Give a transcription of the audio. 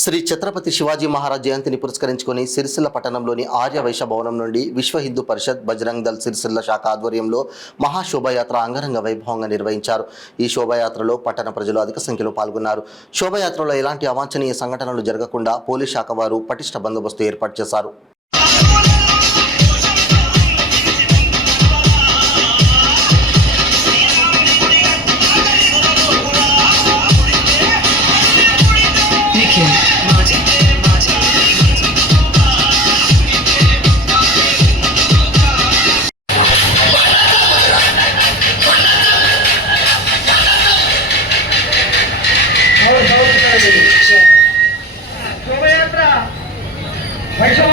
శ్రీ ఛత్రపతి శివాజీ మహారాజ్ జయంతిని పురస్కరించుకొని సిరిసిల్ల పట్టణంలోని ఆర్య వైశ్య భవనం నుండి విశ్వ హిందూ పరిషత్ బజరంగ్ దళ్ సిరిసిల్ల శాఖ ఆధ్వర్యంలో మహాశోభయాత్ర అంగరంగ వైభవంగా నిర్వహించారు. ఈ శోభయాత్రలో పట్టణ ప్రజలు అధిక సంఖ్యలో పాల్గొన్నారు. శోభయాత్రలో ఎలాంటి అవాంఛనీయ సంఘటనలు జరగకుండా పోలీస్ శాఖ వారు పటిష్ట బందోబస్తు ఏర్పాటు చేశారు. శోభయాత్ర వైష్ణవ